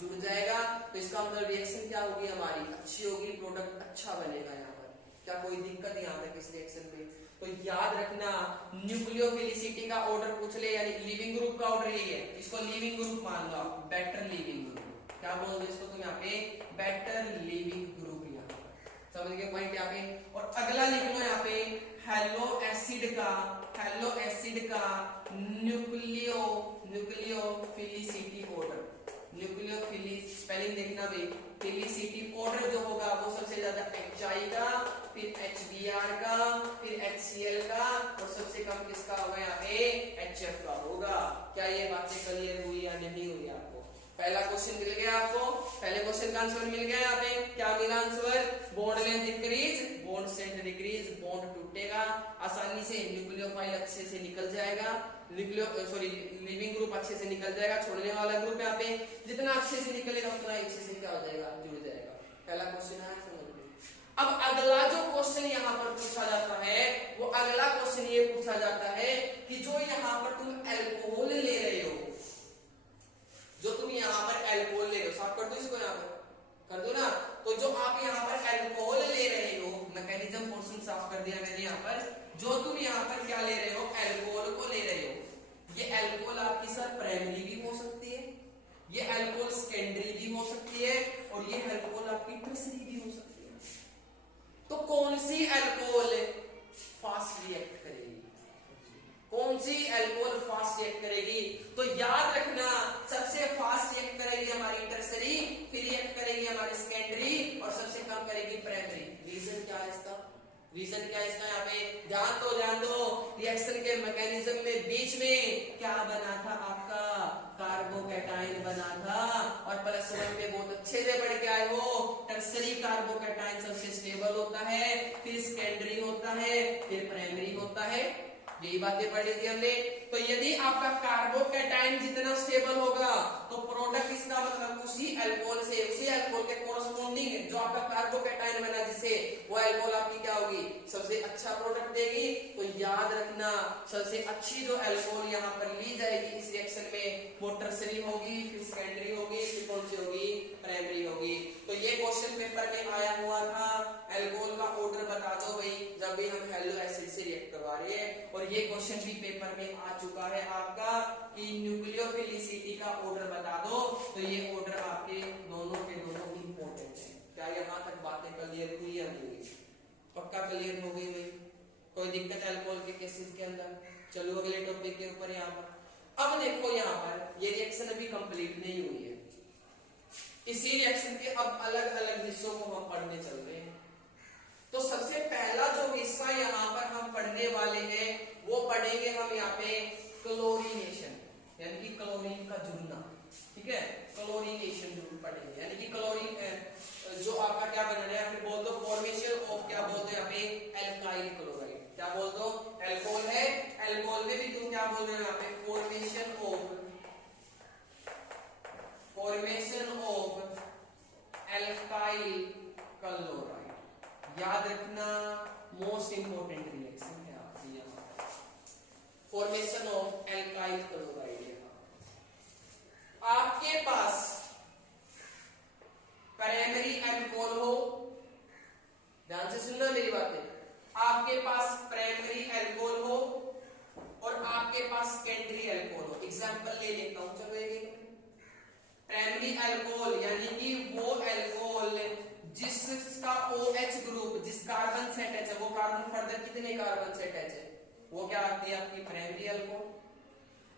जुड़ जाएगा। तो इसका मतलब रिएक्शन क्या होगी हमारी, अच्छी होगी, प्रोडक्ट अच्छा बनेगा यहाँ पर। क्या कोई दिक्कत यहाँ तक इस रिएक्शन में? तो याद रखना, न्यूक्लियोफिलिसिटी का ऑर्डर पूछ ले, यानी लिविंग ग्रुप का ऑर्डर यही है, इसको लिविंग ग्रुप मान लो आप, बेटर लिविंग ग्रुप। क्या बोलोगे इसको तुम यहाँ पे, बेटर लिविंग ग्रुप। यहाँ पर समझ गए पॉइंट यहाँ पे। और अगला लिख लो यहाँ पे, हेलो एसिड का न्यूक्लियोफिलिसिटी ऑर्डर। न्यूक्लियोफिलिस स्पेलिंग देखना भाई, फिलिसिटी ऑर्डर जो होगा वो सबसे ज्यादा HI का, फिर HBr का, फिर HCl का, और सबसे कम किसका होगा यहाँ पे, HF का होगा। क्या ये बातें क्लियर हुई या नहीं हुई आपको? पहला क्वेश्चन मिल गया आपको, पहले क्वेश्चन का आंसर मिल गया यहाँ पे। क्या मिला answer, bond length increase, bond strength decrease, bond टूटेगा आसानी से, न्यूक्लियोफाइल अच्छे से निकल जाएगा, लिविंग ग्रुप अच्छे से निकल जाएगा, छोड़ने वाला ग्रुप यहाँ पे जितना अच्छे से निकलेगा उतना अच्छे से क्या हो जाएगा, जुड़ जाएगा। पहला क्वेश्चन है, समझ लो। अब अगला जो क्वेश्चन यहाँ पर पूछा जाता है, वो अगला क्वेश्चन ये पूछा जाता है कि जो यहाँ पर तुम एल्कोहल ले रहे हो, जो तुम यहाँ पर एल्कोहल ले रहे हो, साफ कर दो इसको, यहाँ पर कर दो ना। तो जो आप यहाँ पर एल्कोहल ले रहे हो, मैकेनिज्म पोर्शन साफ कर दिया मैंने यहाँ पर। जो तुम यहाँ पर क्या ले रहे हो, एल्कोहल को ले रहे हो, ये एल्कोहल आपकी सर प्राइमरी भी हो सकती है, ये एल्कोहल सेकेंडरी भी हो सकती है, और ये एल्कोहल आपकी टर्सरी भी हो सकती है। तो कौन सी एल्कोहल फास्ट रिएक्ट करेगी, कौन सी एल्कोहल फास्ट रिएक्ट करेगी? तो याद रखना, सबसे फास्ट रिएक्ट करेगी हमारी टर्सरी, फिर रिएक्ट करेगी हमारी सेकेंडरी, और सबसे कम करेगी प्राइमरी। रीजन क्या है इसका, रीजन क्या है इसका? यहाँ पे ध्यान दो, रिएक्शन के मैकेनिज्म में बीच में क्या बना था आपका, कार्बोकैटायन बना था, और +1 में बहुत अच्छे से पढ़ के आए हो, टर्सरी कार्बोकैटायन सबसे स्टेबल होता है, फिर सेकेंडरी होता है, फिर प्राइमरी होता है। यही बातें पढ़ी थी हमने। तो यदि आपका कार्बोकैटायन जितना स्टेबल होगा, तो प्रोडक्ट इसका मतलब उसी अल्कोहल से, उसी अल्कोहल के कोरस्पोंडिंग जो आपका कार्बोकैटायन बना जिसे, वो अल्कोहल आपकी क्या होगी, सबसे अच्छा प्रोडक्ट देगी। तो याद रखना, सबसे अच्छी जो अल्कोहल यहाँ पर ली जाएगी इस रिएक्शन में, वो टर्सरी होगी, फिर सेकेंडरी होगी, फिर कौन सी होगी, प्राइमरी होगी। तो ये क्वेश्चन पेपर में आया हुआ था, अल्कोहल का ऑर्डर बता दो भाई, जब भी हम हेलो एसिड से रिएक्ट करवा रहे हैं। और ये क्वेश्चन भी पेपर में आ चुका है आपका कि न्यूक्लियोफिलिसिटी का ऑर्डर बता दो। तो ये ऑर्डर आपके दोनों के दोनों इंपॉर्टेंट है। क्या यहाँ तक बातें क्लियर हुई या नहीं? पक्का क्लियर हो गई भाई? कोई दिक्कत है अल्कोहल के केसेस के अंदर? चलो अगले टॉपिक के ऊपर यहाँ पर। अब देखो यहाँ पर ये रिएक्शन अभी कंप्लीट नहीं हुई है, इसी रिएक्शन के अब अलग अलग हिस्सों को हम पढ़ने चल रहे हैं। तो सबसे पहला जो हिस्सा यहाँ पर हम पढ़ने वाले हैं, वो पढ़ेंगे हम यहाँ पे क्लोरीनेशन, यानी कि क्लोरीन का जुड़ना। ठीक है, क्लोरीनेशन जरूर पढ़ेंगे, यानी कि क्लोरीन जो आपका क्या बना है, फिर बोल दो फॉर्मेशन ऑफ, क्या बोलते हैं यहाँ पे, एल्काइल क्लोराइड। क्या बोल दो, एल्कोहल है, एल्कोहल में भी तुम क्या बोल रहे हो यहाँ पे, फॉर्मेशन ऑफ एल्काइल क्लोराइड। याद रखना, मोस्ट इंपोर्टेंट रिएक्शन है आपकी यहाँ पर, फॉर्मेशन ऑफ एल्काइल क्लोराइड। आपके पास प्राइमरी अल्कोहल हो, ध्यान से सुनना मेरी बातें, आपके पास प्राइमरी अल्कोहल हो और आपके पास सेकेंडरी अल्कोहल हो। एग्जांपल ले लेता हूं, चलो एक प्राइमरी अल्कोहल यानी कि वो अल्कोहल जिसका OH ग्रुप, जिस कार्बन से अटैच है, वो कार्बन फर्दर कितने कार्बन से अटैच है, वो क्या आती है आपकी प्राइमरी अल्कोहल।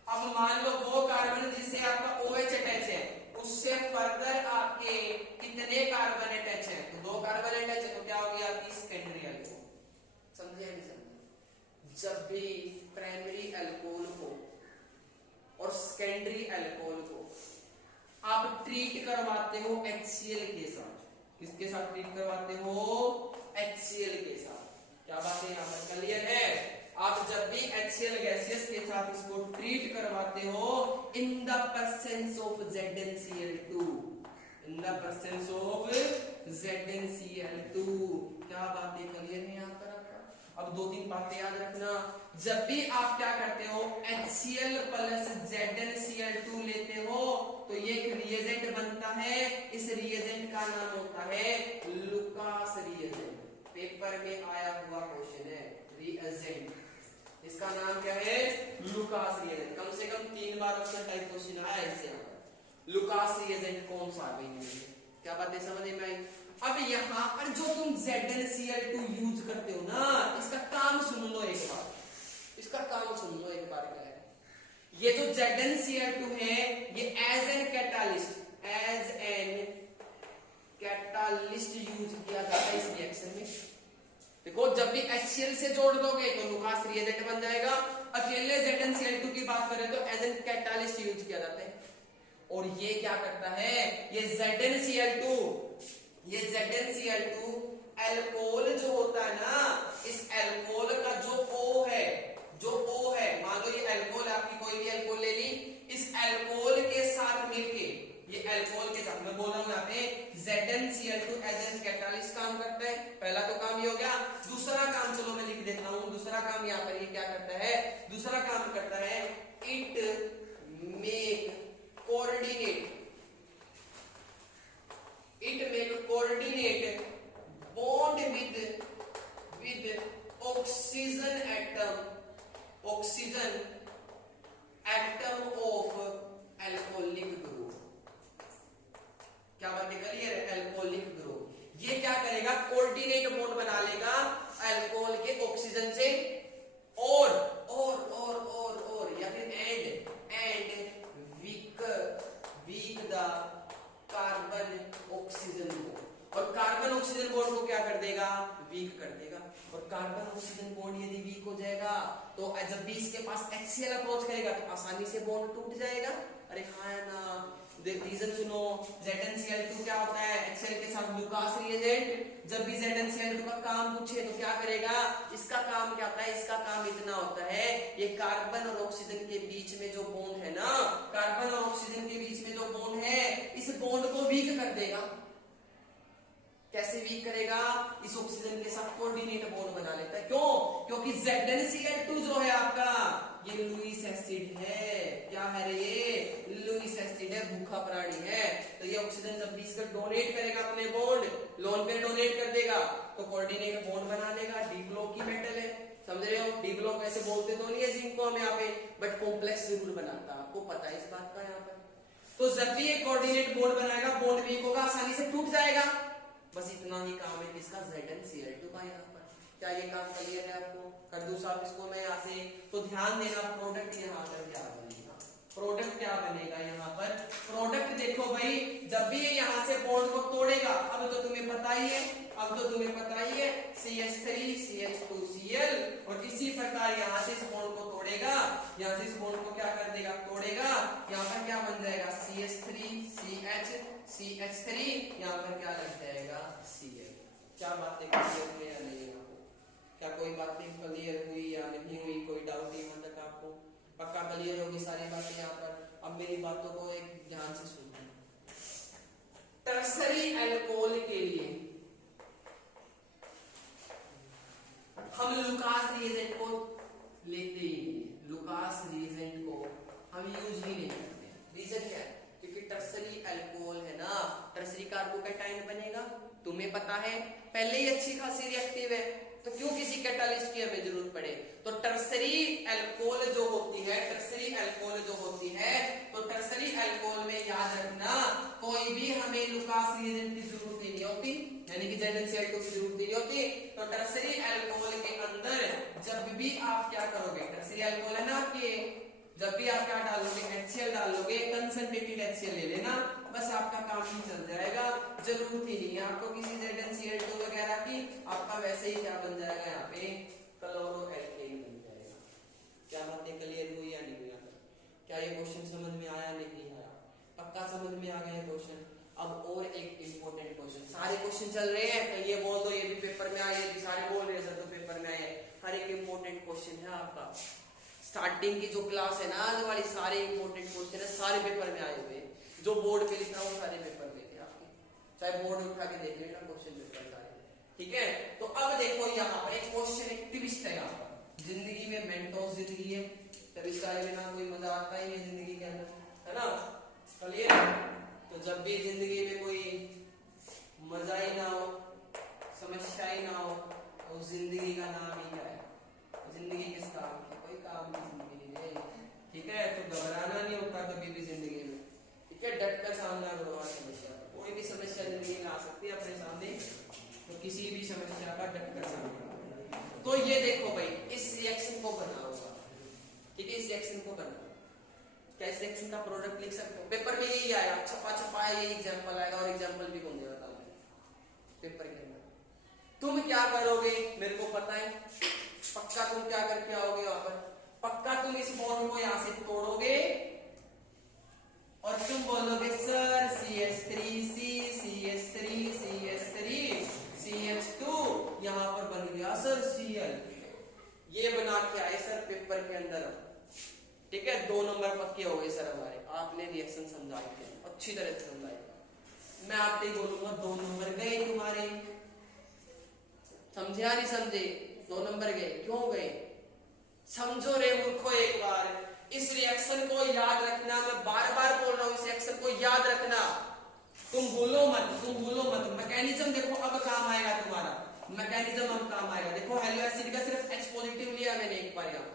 अब मान लो वो कार्बन जिससे आपका OH अटैच है, उससे फर्दर आपके कितने कार्बन अटैच है, तो 2 कार्बन अटैच है, तो क्या होगी आपकी सेकेंडरी अल्कोहल। समझे नहीं समझे? जब भी प्राइमरी अल्कोहल को और सेकेंडरी अल्कोहल को आप ट्रीट करवाते हो HCl के साथ, किसके साथ ट्रीट करवाते हो, HCl के साथ। क्या बातें यहाँ पर क्लियर है? आप जब भी HCl गैसियस के साथ इसको ट्रीट करवाते हो in the presence of ZnCl2, in the presence of ZnCl2। क्या बातें क्लियर है यहाँ पर आपका? अब 2-3 बातें याद रखना, जब भी आप क्या करते हो HCl प्लस ZnCl2 लेते हो, तो ये एक रिएजेंट बनता है, इस रिएजेंट का नाम होता है लुकास रिएजेंट। पेपर में आया हुआ क्वेश्चन है रिएजेंट, इसका नाम क्या है? Lucas reagent. कम से कम 3 बार ऑप्शन टाइप क्वेश्चन आया इससे। लुकास रिएजेंट कौन सा है? क्या बातें समझ में आई? अब यहां पर जो तुम ZnCl2 यूज करते हो ना, इसका काम सुन लो एक बार, इसका काम सुन लो एक बार। क्या है ये जो ZnCl2 है, ये एज एन कैटालिस्ट यूज किया जाता है इस रिएक्शन में। देखो जब भी HCl से जोड़ दोगे तो लुकास रिएजेंट बन जाएगा। अकेले ZnCl2 की बात करें तो एज एन कैटालिस्ट यूज किया जाता है। और ये क्या करता है? ये ZnCl2 एल्कोहल जो होता है ना, इस एल्कोहल का जो O है, मान लो ये एल्कोहल, आपकी कोई भी एल्कोहल ले ली, इस एल्कोहल के साथ मिलके, ये एल्कोहल के साथ मैं बोल रहा हूं यहाँ पे ZnCl2 एज एन कैटालिस्ट काम करता है। पहला तो काम ये हो गया। दूसरा काम चलो मैं लिख देता हूं। दूसरा काम यहाँ पर ये क्या करता है? दूसरा काम करता है it make coordinate bond with oxygen atom of alcoholic group. क्या बातें क्लियर है? एल्कोहलिक ग्रुप ये क्या करेगा? कोऑर्डिनेट बॉन्ड बना लेगा एल्कोहल के ऑक्सीजन से, और या फिर and weak the carbon oxygen bond. और कार्बन ऑक्सीजन बॉन्ड को क्या कर देगा? वीक कर देगा। और कार्बन ऑक्सीजन बॉन्ड यदि वीक हो जाएगा तो जब भी इसके पास HCl अप्रोच करेगा तो आसानी से बॉन्ड टूट जाएगा। अरे हाँ है ना? रीजन सुनो, ZnCl2 क्या होता है? HCl के साथ लुकास रिएजेंट। जब भी ZnCl2 का काम पूछे तो क्या करेगा? इसका काम क्या होता है? इसका काम इतना होता है, ये कार्बन और ऑक्सीजन के बीच में जो बॉन्ड है ना, कार्बन और ऑक्सीजन के बीच में जो बॉन्ड है, इस बॉन्ड को वीक कर देगा। कैसे वीक करेगा? इस ऑक्सीजन के साथ कोऑर्डिनेट बॉन्ड बना लेता है। क्यों? क्योंकि ZnCl2 जो है आपका, ये लुईस एसिड है। क्या है रे? ये लुईस एसिड है, भूखा प्राणी है। तो ये ऑक्सीजन जब भी इसका डोनेट करेगा अपने बॉन्ड, लोन पे डोनेट कर देगा तो कोऑर्डिनेट बॉन्ड बना लेगा। डी ब्लॉक की मेटल है, समझ रहे हो? डी ब्लॉक ऐसे बोलते तो नहीं है जिंक को हम यहाँ पे, बट कॉम्प्लेक्स जरूर बनाता है। आपको पता है इस बात का यहाँ पर। तो जब भी ये कोऑर्डिनेट बॉन्ड बनाएगा, बॉन्ड वीक होगा, आसानी से टूट जाएगा। बस इतना ही काम है किसका? ZnCl2 का। यहाँ पर क्या ये काम क्लियर है आपको? कर दूं साहब इसको मैं यहाँ से? तो ध्यान देना, प्रोडक्ट यहाँ पर क्या बनेगा? प्रोडक्ट क्या बनेगा यहाँ पर? प्रोडक्ट देखो भाई, जब भी ये यहाँ से बॉन्ड को तोड़ेगा, अब तो तुम्हें पता ही है CH3 CH2Cl, और इसी प्रकार यहाँ से इस बॉन्ड को तोड़ेगा, यहाँ से इस बॉन्ड को क्या कर देगा? तोड़ेगा। यहाँ पर क्या बन जाएगा? CH3 CH3, यहाँ पर क्या लग जाएगा? Cl। क्या बातें क्लियर हुई या नहीं? क्या कोई बातें क्लियर हुई या नहीं हुई? कोई डाउट ही मतलब आपको? पक्का क्लियर होगी सारी बातें यहाँ पर। अब मेरी बातों को एक ध्यान से सुनना। टर्सरी अल्कोहल के लिए हम लुकास रिएजेंट को लेते ही नहीं। लुकास रिएजेंट को हम यूज ही नहीं करते। रीजन क्या है? क्योंकि टर्सरी अल्कोहल है ना, टर्सरी कार्बोकैटायन बनेगा, तुम्हें पता है, पहले ही अच्छी खासी रिएक्टिव है, तो क्यों किसी कैटालिस्ट की हमें जरूरत पड़े? तो टर्सरी अल्कोहल जो होती है, तो टर्सरी अल्कोहल में याद रखना, कोई भी हमें लुकास रिएजेंट की जरूरत नहीं होती, यानी कि ZnCl2 की जरूरत नहीं होती। तो टर्सरी अल्कोहल के अंदर जब भी आप क्या करोगे? टर्सरी अल्कोहल है ना आपके, जब भी आप क्या डालोगे? HCl डालोगे, कंसंट्रेटेड HCl ले लेना, बस आपका काम ही चल जाएगा। जरूरत ही नहीं है आपको किसी ZnCl2 वगैरह की, आपका वैसे ही क्या बन जाएगा? यहाँ पे क्लोरोएल्केन बन जाएगा। क्या बातें क्लियर हुई या नहीं हुई? क्या ये क्वेश्चन समझ में आया नहीं आया? पक्का समझ में आ गया क्वेश्चन। अब और एक इंपॉर्टेंट क्वेश्चन, सारे क्वेश्चन चल रहे हैं तो ये बोल दो ये भी पेपर में आए, ये भी सारे बोल रहे हैं सर तो पेपर में आए। हर एक इंपॉर्टेंट क्वेश्चन है आपका। स्टार्टिंग की जो क्लास है ना आज वाली, सारे इंपॉर्टेंट क्वेश्चन है, सारे पेपर में आए हुए। जो बोर्ड पे लिखा वो सारे पेपर में थे आपके, चाहे बोर्ड उठा के देख लेना क्वेश्चन पेपर सारे। ठीक है, तो अब देखो यहाँ पर एक क्वेश्चन, एक ट्विस्ट है यहाँ पर। जिंदगी में मेंटोस जिंदगी है, ट्विस्ट आए बिना कोई मजा आता ही नहीं जिंदगी के अंदर, है ना? चलिए भी जिंदगी में कोई मजा ही ना हो, समस्या ही ना हो, तो जिंदगी का नाम ही क्या है? जिंदगी किस काम की? कोई काम की जिंदगी नहीं है। ठीक है, तो घबराना नहीं होता कभी भी जिंदगी में। ठीक है, डट कर सामना करो हर समस्या का। कोई भी समस्या जिंदगी में आ सकती है अपने सामने, तो किसी भी समस्या का डट कर सामना करो। तो ये देखो भाई, इस रिएक्शन को बनाओ। ठीक है, इस रिएक्शन को बनाओ। क्या इस रिएक्शन का प्रोडक्ट लिख सकते हो? पेपर में यही आया, छपा छपाया यही एग्जांपल आएगा, और एग्जांपल भी कौन दे रहा था पेपर के अंदर। तुम क्या करोगे मेरे को पता है, पक्का तुम क्या करके आओगे वहां पर? पक्का तुम इस बॉन्ड को यहां से तोड़ोगे और तुम बोलोगे sir CH3C CH3 CH3 CH2 यहां पर बन गया सर Cl। ये बना के आए सर पेपर के अंदर। ठीक है, 2 नंबर पक्के हो गए सर हमारे। आपने रिएक्शन समझाई थी, अच्छी तरह से समझाई। मैं आपसे बोलूंगा 2 नंबर गए तुम्हारे। समझे या नहीं समझे? 2 नंबर गए। क्यों गए? समझो रे मूर्खो, एक बार इस रिएक्शन को याद रखना। मैं बार बार बोल रहा हूं, इस रिएक्शन को याद रखना। तुम भूलो मत, तुम भूलो मत। मैकेनिज्म देखो अब काम आएगा तुम्हारा, मैकेनिज्म अब काम आएगा। देखो हेलो एसिड का सिर्फ H पॉजिटिव लिया मैंने एक बार यहाँ पर,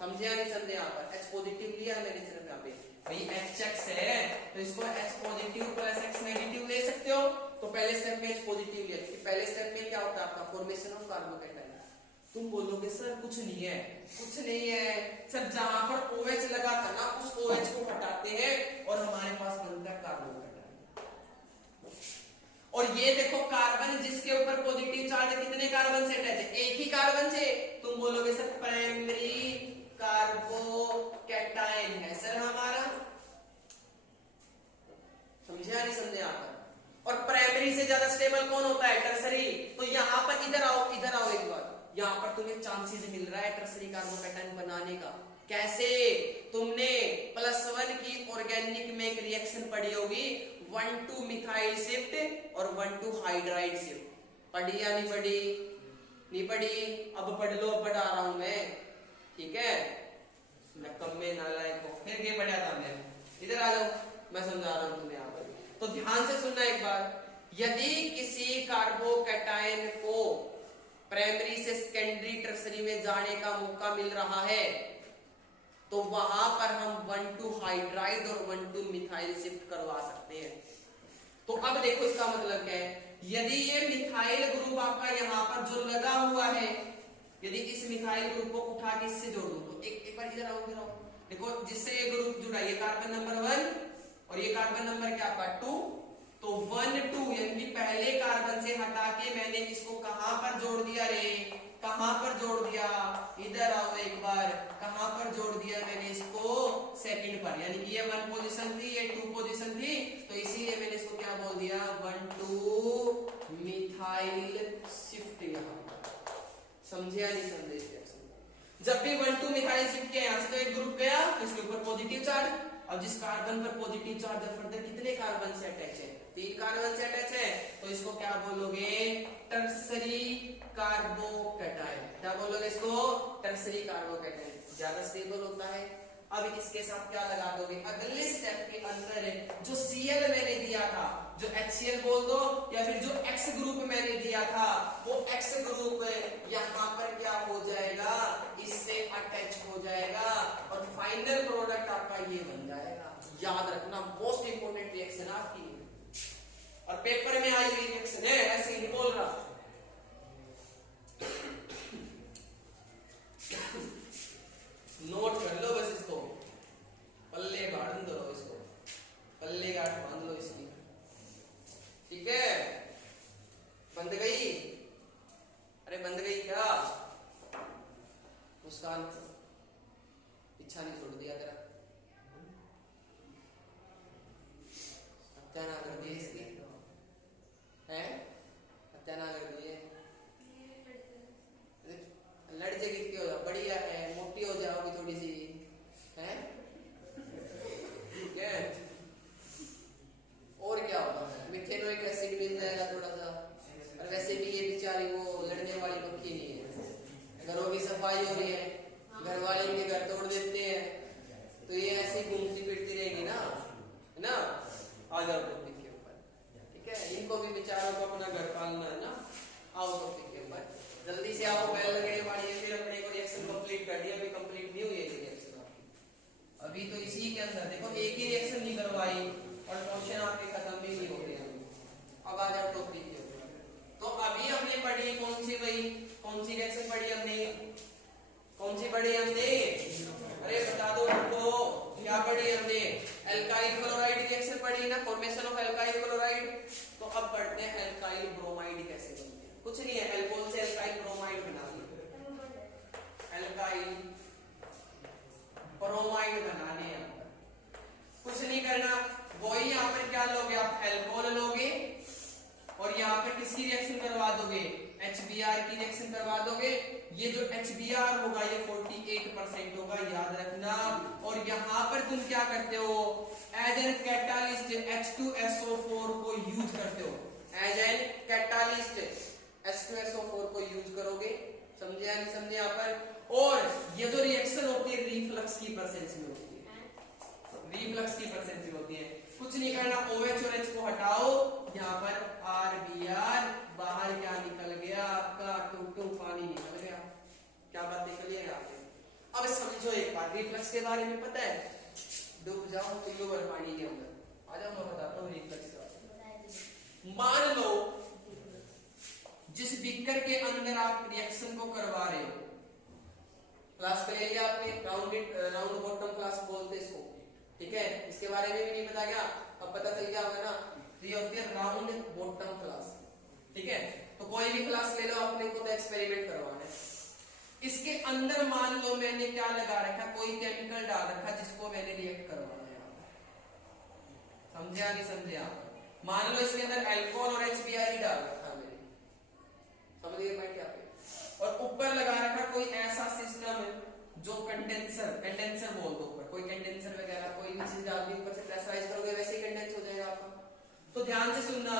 समझे या नहीं समझे? यहाँ पर H पॉजिटिव लिया मैंने सिर्फ यहाँ पे। भाई HX है तो इसको H positive plus X negative ले सकते हो। तो पहले स्टेप में H पॉजिटिव लिया। पहले स्टेप में क्या होता है आपका? Formation of carbocation. तुम बोलोगे सर कुछ नहीं है, कुछ नहीं है सर। जहां पर OH लगा था ना, उस OH को हटाते हैं और हमारे पास बनता है कार्बोकेटाइन। और ये देखो कार्बन जिसके ऊपर पॉजिटिव चार्ज है, कितने कार्बन से अटैच है? एक ही कार्बन से। तुम बोलोगे सर प्राइमरी कार्बोकेटाइन है सर हमारा। समझे या नहीं समझे यहाँ पर? और प्राइमरी से ज्यादा स्टेबल कौन होता है? टर्सरी। तो यहाँ पर इधर आओ, इधर आओ एक बार। यहाँ पर तुम्हें चांसेस मिल रहा है टर्सरी कार्बोकेटाइन बनाने का। कैसे? तुमने +1 की ऑर्गेनिक में एक रिएक्शन पढ़ी होगी, 1,2 मिथाइल शिफ्ट और 1,2 हाइड्राइड शिफ्ट। पढ़ी या नहीं पढ़ी? नहीं पढ़ी? अब पढ़ लो, पढ़ा रहा हूं मैं। ठीक है, नकम्मे नालायक को फिर क्या पढ़ा था मैं? इधर आ जाओ, मैं समझा रहा हूं तुम्हें यहाँ पर। तो ध्यान से सुनना एक बार। यदि किसी कार्बोकेटाइन को प्राइमरी से सेकेंडरी टर्सरी में जाने का मौका मिल रहा है, तो वहां पर हम 1,2 हाइड्राइड और 1,2 मिथाइल शिफ्ट करवा सकते हैं। तो अब देखो इसका मतलब क्या है। यदि ये मिथाइल ग्रुप आपका यहाँ पर जो लगा हुआ है, यदि इस मिथाइल ग्रुप को उठा के इससे जोड़ दो, तो एक बार इधर आओ, इधर आओ। देखो जिससे ये ग्रुप जुड़ा, ये कार्बन नंबर 1 और ये कार्बन नंबर क्या आपका 2। तो 1 2 यानी पहले कार्बन से हटा के मैंने इसको कहां पर जोड़ दिया रे? कहां पर जोड़ दिया? इधर आओ एक बार। कहां पर जोड़ दिया मैंने इसको? सेकंड पर। यानी कि ये 1 पोजीशन थी, ये 2 पोजीशन थी, तो इसीलिए मैंने इसको क्या बोल दिया? 1,2 मिथाइल शिफ्ट। यहां समझे या नहीं समझे? जब भी 1,2 मिथाइल शिफ्ट किया, यहां से तो एक ग्रुप गया, इसके ऊपर पॉजिटिव चार्ज। अब जिस कार्बन पर पॉजिटिव चार्ज है, फर्दर कितने कार्बन से अटैच है? 3 कार्बन से अटैच है, तो इसको क्या बोलोगे? Tertiary carbocation. क्या बोलोगे इसको? Tertiary carbocation. ज्यादा स्टेबल होता है। अब इसके साथ क्या लगा दोगे? अगले स्टेप के अंदर जो Cl मैंने दिया था, जो HCl बोल दो, या फिर जो X ग्रुप मैंने दिया था, वो X ग्रुप यहाँ पर क्या हो जाएगा? इससे अटैच हो जाएगा और फाइनल प्रोडक्ट आपका ये बन जाएगा। याद रखना, मोस्ट इंपोर्टेंट रिएक्शन आपकी, और पेपर में आई हुई रिएक्शन है, ऐसे ही बोल रहा। नोट कर लो बस इसको, पल्ले बांध दो इसको, पल्ले गांठ बांध लो इसकी। ठीक है, बंद गई? अरे बंद गई क्या? मुस्कान पीछा नहीं छोड़ दिया तेरा? हत्या ना कर दी इसकी है? हत्या ना कर आ जाओ टॉपिक के ऊपर, ठीक है। इनको भी बेचारों को अपना घर पालना है ना। आओ टॉपिक के ऊपर जल्दी से आओ, बेल लगने वाली है। फिर अपने को रिएक्शन कंप्लीट कर दिया, अभी कंप्लीट नहीं हुई है रिएक्शन आपकी, अभी तो इसी के अंदर देखो एक ही रिएक्शन नहीं करवाई और क्वेश्चन आपके खत्म भी नहीं हो गए। अब आ जाओ टॉपिक के ऊपर। तो अभी हमने पढ़ी कौन सी भाई, कौन सी रिएक्शन पढ़ी हमने, कौन सी पढ़ी हमने, अरे बता दो हमको, क्या पढ़ी हमने, एल्काइल क्लोराइड रिएक्शन पढ़ी ना, फॉर्मेशन ऑफ एल्काइल क्लोराइड। तो अब पढ़ते हैं एल्काइल ब्रोमाइड कैसे बनते हैं। कुछ नहीं है, एल्कोहल से एल्काइल ब्रोमाइड बना लिया, एल्काइल ब्रोमाइड बनाने हैं। कुछ नहीं करना, वही यहाँ पर क्या लोगे आप, एल्कोहल लोगे और यहाँ पर किसकी रिएक्शन करवा दोगे, HBr की रिएक्शन करवा दोगे। ये जो HBr होगा ये 48% होगा, याद रखना। और यहाँ पर तुम क्या करते हो, एज एन कैटालिस्ट H2SO4 को यूज करते हो, एज एन कैटालिस्ट H2SO4 को यूज करोगे। समझे या नहीं समझे यहाँ पर। और ये जो रिएक्शन होती है रिफ्लक्स की प्रेजेंस में होती है, रिफ्लक्स की प्रेजेंस में होती है। कुछ नहीं करना, OH और H को हटाओ, यहाँ पर RBr, बाहर क्या निकल गया आपका, टू पानी निकल गया। क्या बात निकली है आपने। अब समझो एक बात, रिफ्लक्स के बारे में पता है, डूब जाओ किलो भर पानी के अंदर, आ जाओ मैं बताता हूँ रिफ्लक्स के बारे में। मान लो जिस बीकर के अंदर आप रिएक्शन को करवा रहे हो, क्लास पे ले लिया आपने, राउंड बॉटम क्लास बोलते हैं इसको, ठीक है। इसके बारे में भी नहीं पता क्या, अब पता चल गया होगा ना, ये होती है राउंड बॉटम क्लास, ठीक है। तो कोई भी क्लास ले लो, अपने को तो एक्सपेरिमेंट करवाना है। इसके अंदर मान लो मैंने क्या लगा रखा, कोई केमिकल डाल रखा जिसको मैंने रिएक्ट करवाना है। समझे या नहीं समझे आप। मान लो इसके अंदर अल्कोहल और HBr ही डाल रखा मैंने, समझ गए पॉइंट यहाँ पे। और ऊपर लगा रखा कोई ऐसा सिस्टम जो कंडेंसर बोल दो, ऊपर कोई कंडेंसर वगैरह कोई भी चीज डाल दी, ऊपर से प्रेशराइज करोगे वैसे ही कंडेंस हो जाएगा आपका। तो ध्यान से सुनना,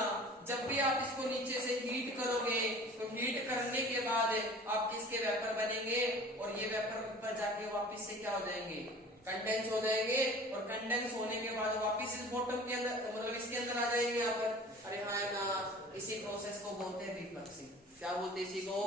जब भी आप इसको नीचे से हीट करोगे तो हीट करने के बाद आप इसके वेपर बनेंगे और ये वेपर ऊपर जाके वापस से क्या हो जाएंगे, कंडेंस हो जाएंगे। और कंडेंस होने के बाद वापस इस बॉटम के अंदर, मतलब इसके अंदर आ जाएंगे यहाँ पर। अरे हाँ ना, इसी प्रोसेस को बोलते हैं रिफ्लक्सिंग। क्या बोलते हैं इसी को,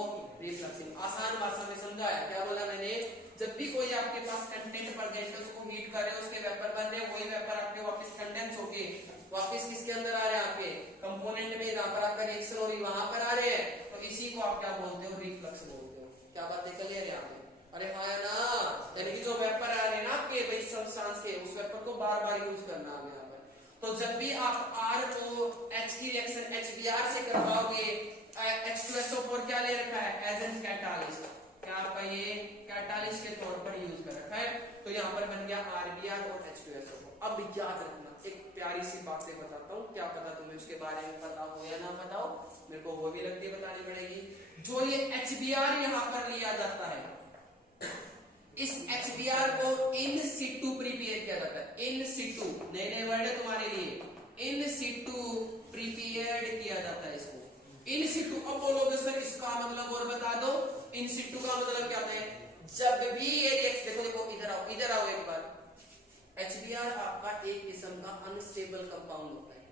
रिफ्लक्सिंग। आसान भाषा में समझाया, क्या बोला मैंने, जब भी कोई आपके पास कंटेंट प्रेजेंट है उसको हीट कर रहे हो, उसके वेपर बन रहे हैं, वही वेपर आपके वापस कंडेंस होके वापस किसके अंदर आ रहे हैं, आपके कंपोनेंट में, जहां पर आपका रिएक्शन हो रही है वहां पर आ रहे हैं। तो इसी को आप क्या बोलते हो, रिफ्लक्स बोलते हो। क्या बातें क्लियर है आपको। अरे हाँ ना, यानी कि जो वेपर आ रहे हैं ना आपके भाई सब्सटेंस के, उस वेपर को बार बार यूज करना है यहाँ पर। तो जब भी आप R-OH की रिएक्शन HBr से करवाओगे, H2SO4 क्या ले रखा है, एज एन कैटालिस्ट, क्या आपका ये कैटालिस्ट के तौर पर यूज कर रखा है। तो यहाँ पर बन गया RBr और H2SO4। अब याद रखना, एक प्यारी सी बातें बताता हूँ, क्या पता तुम्हें उसके बारे में पता हो या ना पता हो, मेरे को वो भी लगती बतानी पड़ेगी। जो ये HBr यहाँ पर लिया जाता है, इस HBr को इन सिटू प्रिपेयर किया जाता है। इन सिटू, नए नए वर्ड है तुम्हारे लिए, इन सिटू प्रिपेयर किया जाता है इसको। इन सिटू, अब बोलोगे सर इसका मतलब और बता दो। इन सिटू का मतलब क्या होता है, जब भी ये देखो देखो इधर आओ एक बार। HBr आपका एक किस्म का अनस्टेबल कंपाउंड होता है,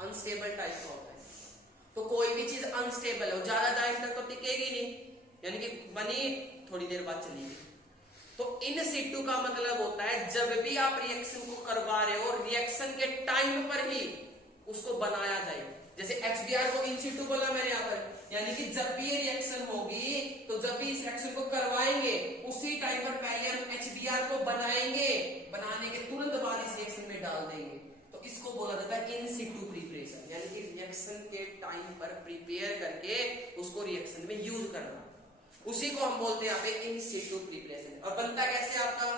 अनस्टेबल टाइप का होता है। तो कोई भी चीज अनस्टेबल हो, ज्यादा टाइम तक तो टिकेगी नहीं, यानी कि बनी थोड़ी देर बाद चलेगी। तो इन सिटू का मतलब होता है जब भी आप रिएक्शन को करवा रहे हो, रिएक्शन के टाइम पर ही उसको बनाया जाए। जैसे HBr को इन सिटू बोला मैंने यहाँ पर, यानी कि जब भी ये रिएक्शन होगी, तो जब भी इस रिएक्शन को करवाएंगे उसी टाइम पर पहले हम HBr को बनाएंगे, बनाने के तुरंत बाद इस रिएक्शन में डाल देंगे। तो इसको बोला जाता है इन सिटू प्रिपरेशन, यानी कि रिएक्शन के टाइम पर प्रिपेयर करके उसको रिएक्शन में यूज करना, उसी को हम बोलते हैं यहाँ पे इन सिटू प्रिपरेशन। और बनता कैसे आपका,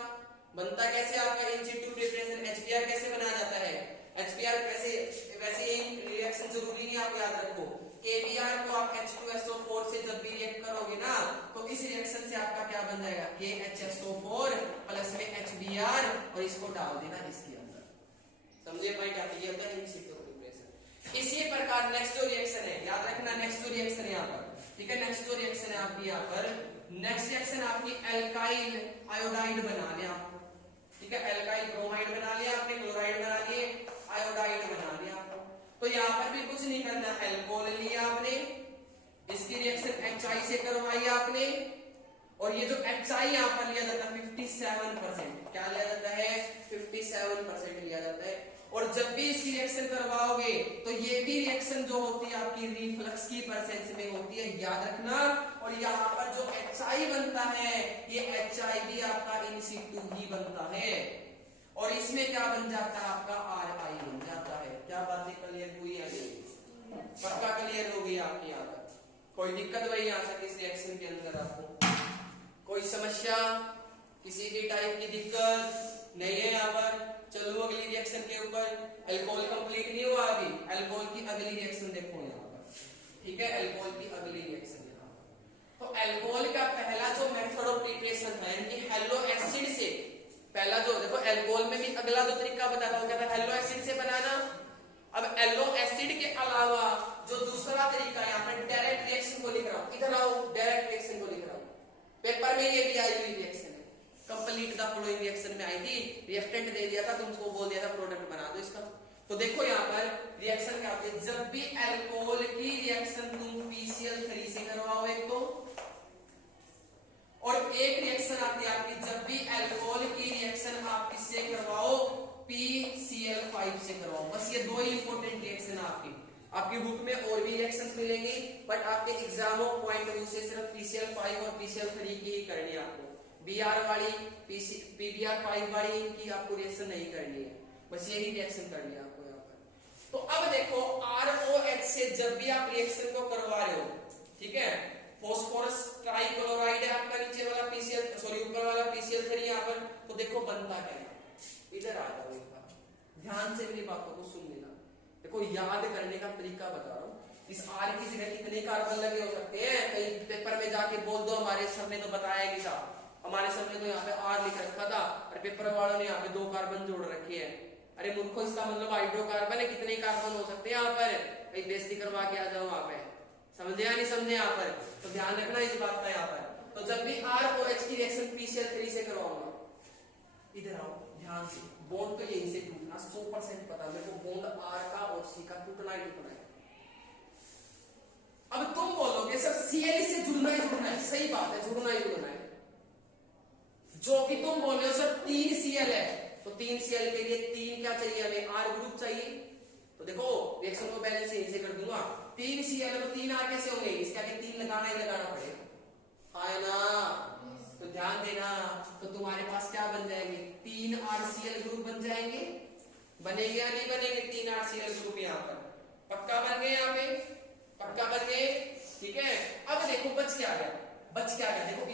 बनता कैसे आपका इन सिटू प्रिपरेशन, HBr कैसे बनाया जाता है, HBr कैसे, वैसे रिएक्शन जरूरी नहीं आप याद रखो। KBr को आप H2SO4 से जब भी रिएक्ट करोगे ना, तो इस रिएक्शन से आपका क्या बन जाएगा, KHSO4 प्लस में HBr, और इसको डाल देना इसके अंदर। समझे पॉइंट आप, ये होता है इन सिटू प्रिपरेशन। इसी प्रकार नेक्स्ट जो रिएक्शन है, याद रखना नेक्स्ट जो रिएक्शन है यहाँ पर, ठीक है, नेक्स्ट जो रिएक्शन है आपकी यहाँ पर, नेक्स्ट रिएक्शन आपकी एल्काइल आयोडाइड बना लिया, ठीक है, एल्काइल ब्रोमाइड बना लिया आपने, क्लोराइड बना लिए, आयोडाइड बना तो यहाँ पर भी कुछ नहीं करना, एल्कोहल लिया आपने, इसकी रिएक्शन HI से करवाई आपने, और ये जो HI यहाँ पर लिया जाता है 57%, क्या लिया जाता है 57% लिया जाता है। और जब भी इसकी रिएक्शन करवाओगे तो ये भी रिएक्शन जो होती है आपकी रिफ्लक्स की प्रेजेंस में होती है, याद रखना। और यहाँ पर जो HI बनता है ये HI भी आपका इन situ ही बनता है, और इसमें क्या बन जाता है आपका RI बन जाता है। क्या बातें क्लियर हुई है? पक्का क्लियर हो गई आपकी यहाँ तक? कोई दिक्कत भाई यहाँ तक इस रिएक्शन के अंदर आपको कोई समस्या, किसी भी टाइप की दिक्कत नहीं है यहाँ पर? चलो अगली रिएक्शन के ऊपर। अल्कोहल कंप्लीट नहीं हुआ अभी, अल्कोहल की अगली रिएक्शन देखो यहाँ पर, ठीक है? अल्कोहल की अगली रिएक्शन यहाँ पर, तो अल्कोहल का पहला जो मेथड ऑफ प्रिपरेशन है यानी हेलो एसिड से, पहला जो देखो अल्कोहल में भी अगला जो तरीका बताता हूँ, कहता है हेलो एसिड से बनाना। अब एलो एसिड के अलावा जो दूसरा तरीका है यहाँ पर डायरेक्ट रिएक्शन को लिख रहा हूँ, इधर आओ, डायरेक्ट रिएक्शन को लिख रहा हूँ। पेपर में ये भी आई हुई रिएक्शन है, कंप्लीट द फॉलोइंग रिएक्शन में आई थी, रिएक्टेंट दे दिया था, तुमको बोल दिया था प्रोडक्ट बना दो इसका। तो देखो यहाँ पर रिएक्शन क्या होती है, जब भी अल्कोहल की रिएक्शन तुम PCl3 से करवाओ एक तो, और एक रिएक्शन आती है आपकी जब भी अल्कोहल की रिएक्शन आप किससे करवाओ, PCl5 से करवाओ। बस ये दो ही इंपॉर्टेंट रिएक्शन आपकी बुक में और भी रिएक्शंस मिलेंगी, बट आपके एग्जामों पॉइंट ऑफ व्यू से सिर्फ PCl5 और PCl3 की ही करनी है आपको। Br वाली PBr5 वाली इनकी आपको रिएक्शन नहीं करनी है, बस यही रिएक्शन करनी है आपको यहाँ पर। तो अब देखो ROH से जब भी आप रिएक्शन को करवा रहे हो, ठीक है, फॉस्फोरस ट्राइक्लोराइड है आपका नीचे वाला ऊपर वाला PCl3 यहाँ पर, तो देखो बनता क्या है, इधर आ जाओ एक बार, ध्यान से मेरी बातों को सुन लेना। देखो याद करने का तरीका बता रहा हूँ, इस R की जगह कितने कार्बन लगे हो सकते हैं, कहीं पेपर में जाके बोल दो हमारे सर ने तो बताया कि था, हमारे सर ने तो यहाँ पे R लिख रखा था और पेपर वालों ने यहाँ पे 2 कार्बन जोड़ रखे हैं। अरे मूर्खों, इसका मतलब हाइड्रोकार्बन है, कितने कार्बन हो सकते हैं यहाँ पर, कहीं बेइज्जती करवा के आ जाओ वहां पे, समझे या नहीं समझे यहाँ पर? तो ध्यान रखना इस बात का यहाँ पर। तो जब भी ROH की रिएक्शन PCl3 से करवाऊंगा, इधर आओ ध्यान से, बॉन्ड तो यहीं से टूटना 100% पता मेरे को, बॉन्ड R का और C का टूटना ही टूटना है। अब तुम बोलोगे सर Cl से जुड़ना ही जुड़ना है, सही बात है, जुड़ना ही जुड़ना है, जो कि तुम बोल रहे हो सर 3 Cl है, तो 3 Cl के लिए 3 क्या चाहिए हमें, R ग्रुप चाहिए। तो देखो रिएक्शन को बैलेंस यहीं से कर दूंगा, 3 Cl तो 3 R कैसे होंगे, इसके आगे 3 लगाना ही लगाना पड़ेगा, है ना? तो ध्यान देना, तो तुम्हारे पास क्या बन जाएंगे, 3 RCl ग्रुप बन जाएंगे, बनेंगे या नहीं बनेंगे 3 RCl ग्रुप यहाँ पर? पक्का बन गए, यहाँ पे पक्का बन गए, ठीक है। अब देखो बच क्या गया, देखो